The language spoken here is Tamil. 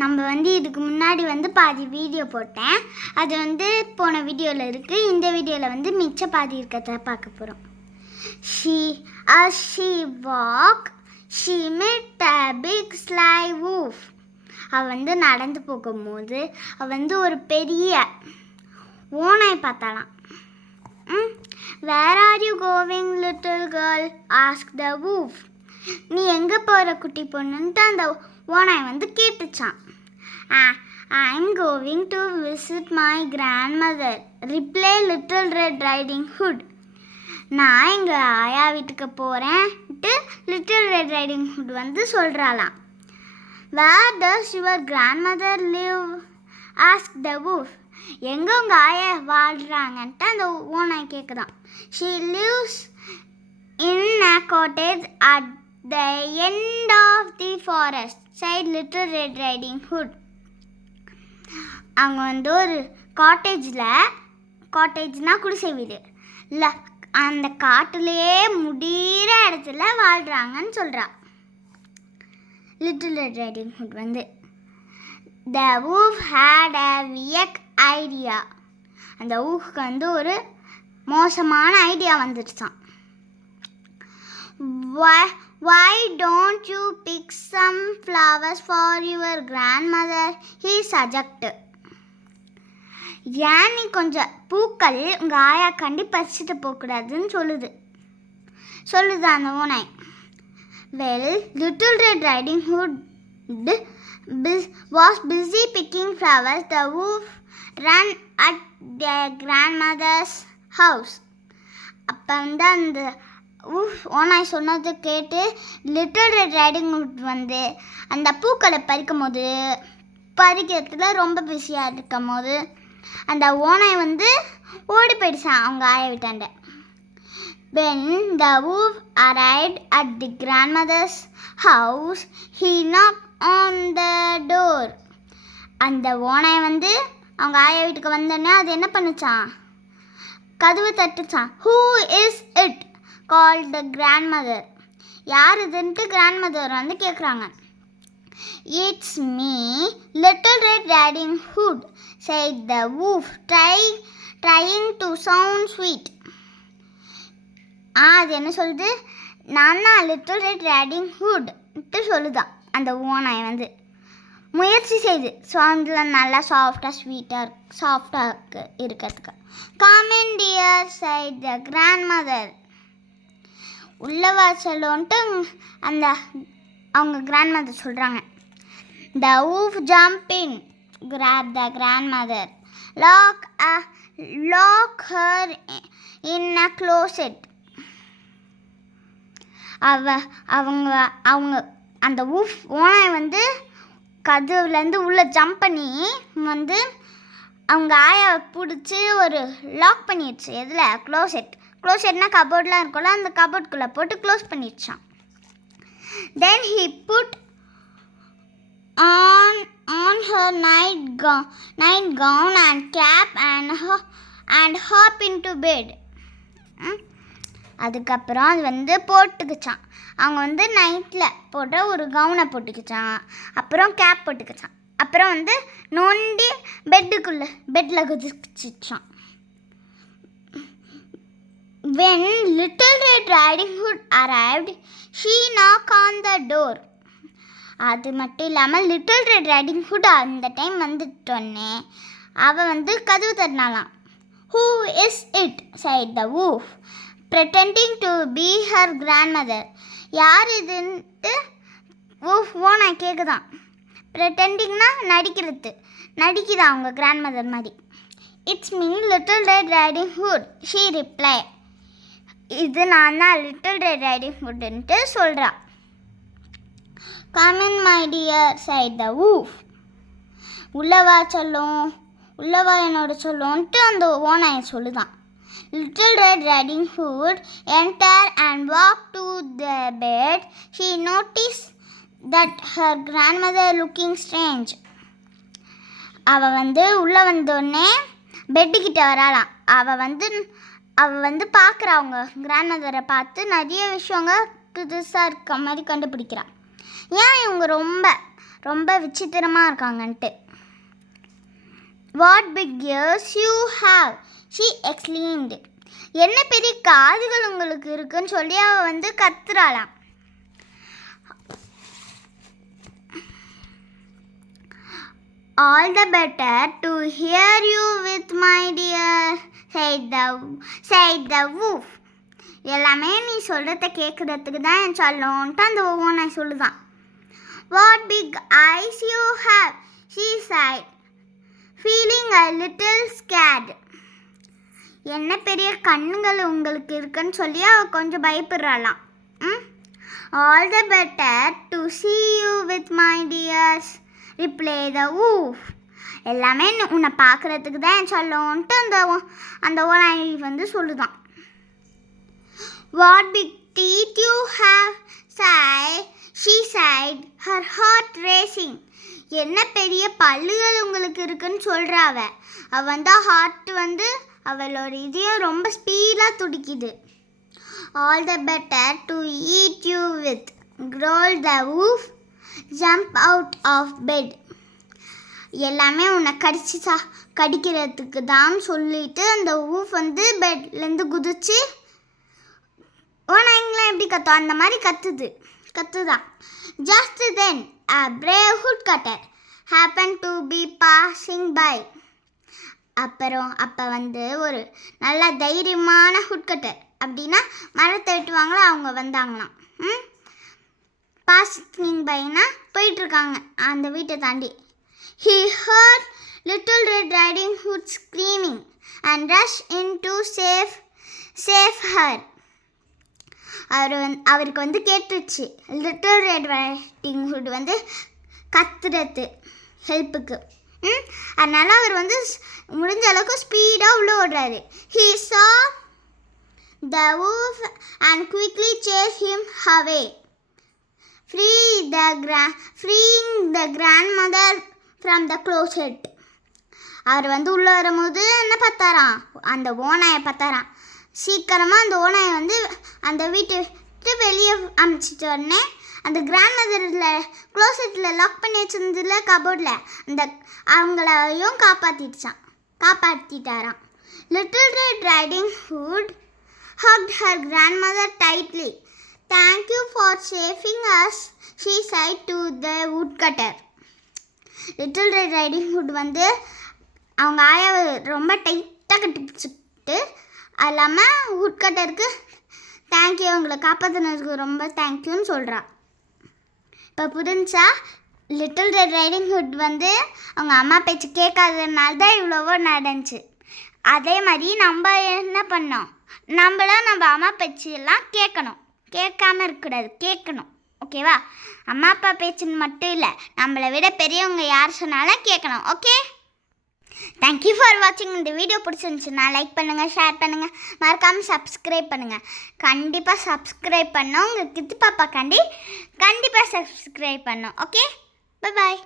நம்ம இதுக்கு முன்னாடி பாதி வீடியோ போட்டேன். அது போன வீடியோவில் இருக்குது. இந்த வீடியோவில் மிச்ச பாதி இருக்கிறத பார்க்க போகிறோம். As she walked, she met a big sly wolf. அவள் நடந்து போகும்போது அவள் ஒரு பெரிய ஓநாய் பார்த்தாலாம். Where are you going, little girl? asked the wolf. நீ எங்கே போகிற குட்டி பொண்ணுன்ட்டு அந்த ஓநாய் கேட்டுச்சான். I'm going to visit my grandmother, replied Little Red Riding Hood. நான் எங்கள் ஆயா வீட்டுக்கு போகிறேன்ட்டு லிட்டில் ரெட் ரைடிங் ஹுட் சொல்கிறாளாம். Where does your grandmother live? asked the wolf. எங்கே உங்கள் ஆயா வாழ்கிறாங்கன்ட்டு அந்த ஓநாய் கேட்குதான். She lives in a cottage at the end of the forest, said Little Red Riding Hood. அவங்க ஒரு காட்டேஜ்னா குடிசை வீடு இல்லை, அந்த காட்டுலேயே முடிகிற இடத்துல வாழ்கிறாங்கன்னு சொல்கிறா little red riding hood. The wolf had a weak idea. அந்த ஊஃப்க்கு ஒரு மோசமான idea வந்துடுச்சான். Why don't you pick some flowers for your grandmother? he suggested. ஏன் நீ கொஞ்சம் பூக்கள் உங்கள் ஆயா கண்டி பறிச்சுட்டு போகக்கூடாதுன்னு சொல்லுது அந்த ஓநாய். Well, Little Red Riding Hood was busy picking flowers. The wolf ran at their grandmother's house. அப்போ அந்த ஓநாய் சொன்னது கேட்டு லிட்டில் ரெட் ரைடிங் ஹுட் அந்த பூக்களை பறிக்கிறதுல ரொம்ப பிஸியாக இருக்கும் போது அந்த ஓநாய் ஓடி போயிடுச்சான் அவங்க ஆயா வீட்டாண்ட. When the wolf arrived at the grandmother's house, he knocked on the door. அந்த ஓநாய் அவங்க ஆயா வீட்டுக்கு வந்தோடனே அது என்ன பண்ணுச்சான், கதவு தட்டுச்சான். Who is it? called the grandmother. யார் இதுன்ட்டு கிராண்ட்மதர் கேட்குறாங்க. It's me, Little Red Riding Hood, said the wolf, trying to sound sweet. அது என்ன சொல்லுது, நான் தான் லிட்டில் ரெட் ரைடிங் ஹுட்ட்டு சொல்லுதான் அந்த ஓநாய் முயற்சி செய்து சவுண்டில் நல்லா சாஃப்டாக இருக்கிறதுக்கு. Come in dear, said the grandmother. உள்ளவா செல்லோன்ட்டு அவங்க கிராண்ட்மதர் சொல்கிறாங்க. The wolf jumped in, grabbed the grandmother, lock her in a closet. அவங்க அந்த ஊஃப் ஓனாய் கதவுலேருந்து உள்ளே ஜம்ப் பண்ணி அவங்க ஆயாவை பிடிச்சி ஒரு லாக் பண்ணிடுச்சு. எதில்? க்ளோசெட்னா கபோர்ட்லாம் இருக்கும்ல, அந்த கபோர்டுக்குள்ளே போட்டு close பண்ணிடுச்சான். Then he put on her night gown and cap and hop into bed. அதுக்கப்புறம் அது போட்டுக்கிச்சான். அவங்க நைட்டில் போட்ட ஒரு கவுனை போட்டுக்கிச்சான், அப்புறம் கேப் போட்டுக்கிச்சான், அப்புறம் நோண்டி பெட்டில் குதிச்சிச்சான். When Little Red Riding Hood arrived, she knocked on the door. அது மட்டும் இல்லாமல் லிட்டில் ரெட் ரைடிங் ஹுட் அந்த டைம் வந்துட்டோன்னே அவள் கதவு தட்டினாலாம். Who is it? said the wolf, pretending to be her grandmother. யார் இதுன்ட்டு ஓனாய் கேட்குதான். pretendingனா நடிக்குதான் அவங்க கிராண்ட்மதர் மாதிரி. It's me, Little Red Riding Hood, she replied. இது நான் தான் லிட்டில் ரெட் ரைடிங் ஹுட்ன்ட்டு சொல்கிறான். Come in my dear, said the wolf. உள்ளவா என்னோட சொல்லும்ன்ட்டு அந்த ஓநாயை சொல்லுதான். Little Red Riding Hood entered and walked to the bed. She noticed that her grandmother looking strange. அவள் உள்ளே வந்தோடனே பெட்டுக்கிட்ட வராளாம். அவள் பார்க்குறா, அவங்க கிராண்ட்மதரை பார்த்து நிறைய விஷயங்க புதுசாக இருக்க மாதிரி கண்டுபிடிக்கிறான். ஏன் இவங்க ரொம்ப விசித்திரமாக இருக்காங்கன்ட்டு. What big ears you have, she exclaimed. என்ன பெரிய காதுகள் உங்களுக்கு இருக்குன்னு சொல்லி அவள் வந்து கத்துறாளாம். All the better to hear you with my dear, said the wolf. எல்லாமே நீ சொல்கிறத கேட்குறதுக்கு தான் என் சொல்லோன்ட்டு அந்த ஓனாய் சொல்லுதான். What big eyes you have, she sighed, feeling a little scared. என்ன பெரிய கண்ணுங்கள் உங்களுக்கு இருக்குன்னு சொல்லி அவள் கொஞ்சம் பயப்படுறாளாம். All the better to see you with my dears, replied the wolf. எல்லாமே உன்னை பார்க்குறதுக்கு தான் என் சொல்லோன்ட்டு அந்த ஓனாய் வந்து சொல்லுதான். What big teeth you have, she said, her heart racing. என்ன பெரிய பல்லுகள் உங்களுக்கு இருக்குன்னு சொல்கிறா அவள் வந்து ஹார்ட் வந்து அவளோட இதயம் ரொம்ப ஸ்பீடாக துடிக்குது. All the better to eat you with, growled the wolf, jump out of bed. எல்லாமே உன்னை கடிக்கிறதுக்கு தான் சொல்லிட்டு அந்த ஊஃப் வந்து பெட்லேருந்து குதிச்சு ஓனாய்ங்களாம் எப்படி கத்தும் அந்த மாதிரி கத்துதான். Just then a brave woodcutter happened to be passing by. அப்போ வந்து ஒரு நல்ல தைரியமான woodcutter, அப்படின்னா மரத்தை வெட்டுவாங்களா, அவங்க வந்தாங்களாம். பாசிங் பையனா போயிட்டுருக்காங்க அந்த வீட்டை தாண்டி. He heard Little Red Riding Hood screaming and rushed in to save her. அவருக்கு வந்து கேட்டுருச்சு லிட்டில் ரெட் ரைடிங் ஹுட் வந்து கத்துறது ஹெல்ப்புக்கு. அதனால அவர் வந்து முடிஞ்ச அளவுக்கு ஸ்பீடாக உள்ள ஓடுறாரு. He saw the wolf and quickly chased him away, freeing the grandmother from the closet. அவர் வந்து உள்ளே வரும்போது என்ன பார்த்தாராம், அந்த ஓனாயை பார்த்தாராம். சீக்கிரமாக அந்த ஓனாயை வந்து அந்த வீட்டை விட்டு வெளியே அனுப்பிச்சிட்டு உடனே அந்த கிராண்ட்மதரில் க்ளோசெட்டில் லாக் பண்ணி வச்சிருந்ததில்ல கபோர்டில், அந்த அவங்களையும் காப்பாற்றிட்டாராம். Little red riding hood hugged her grandmother tightly. Thank you for saving us, she said to the woodcutter. Little red riding hood வந்து அவங்க ஆயாவை ரொம்ப டைட்டாக கட்டி பிடிச்சிக்கிட்டு, அது இல்லாமல் வுட்கட்டருக்கு தேங்க்யூ, உங்களை காப்பாற்றினதுக்கு ரொம்ப தேங்க்யூன்னு சொல்கிறா. இப்போ புரிஞ்சா லிட்டில் ரெட் ரைடிங் ஹுட் வந்து அவங்க அம்மா பேச்சு கேட்காததுனால தான் இவ்வளவோ நடந்துச்சு. அதே மாதிரி நம்ம என்ன பண்ணோம், நம்மளும் நம்ம அம்மா பேச்செல்லாம் கேட்கணும், கேட்காம இருக்கக்கூடாது, கேட்கணும். ஓகேவா? அம்மா அப்பா பேச்சுன்னு மட்டும் இல்லை, நம்மளை விட பெரியவங்க யார் சொன்னாலும் கேட்கணும். ஓகே, தேங்க்யூ ஃபார் வாட்சிங். இந்த வீடியோ பிடிச்சிருந்துச்சுன்னா லைக் பண்ணுங்கள், ஷேர் பண்ணுங்கள், மறக்காமல் சப்ஸ்கிரைப் பண்ணுங்கள். கண்டிப்பாக சப்ஸ்கிரைப் பண்ணோம். உங்கள் கித்து பாப்பா கண்டிப்பாக சப்ஸ்கிரைப் பண்ணோம். Okay, bye bye.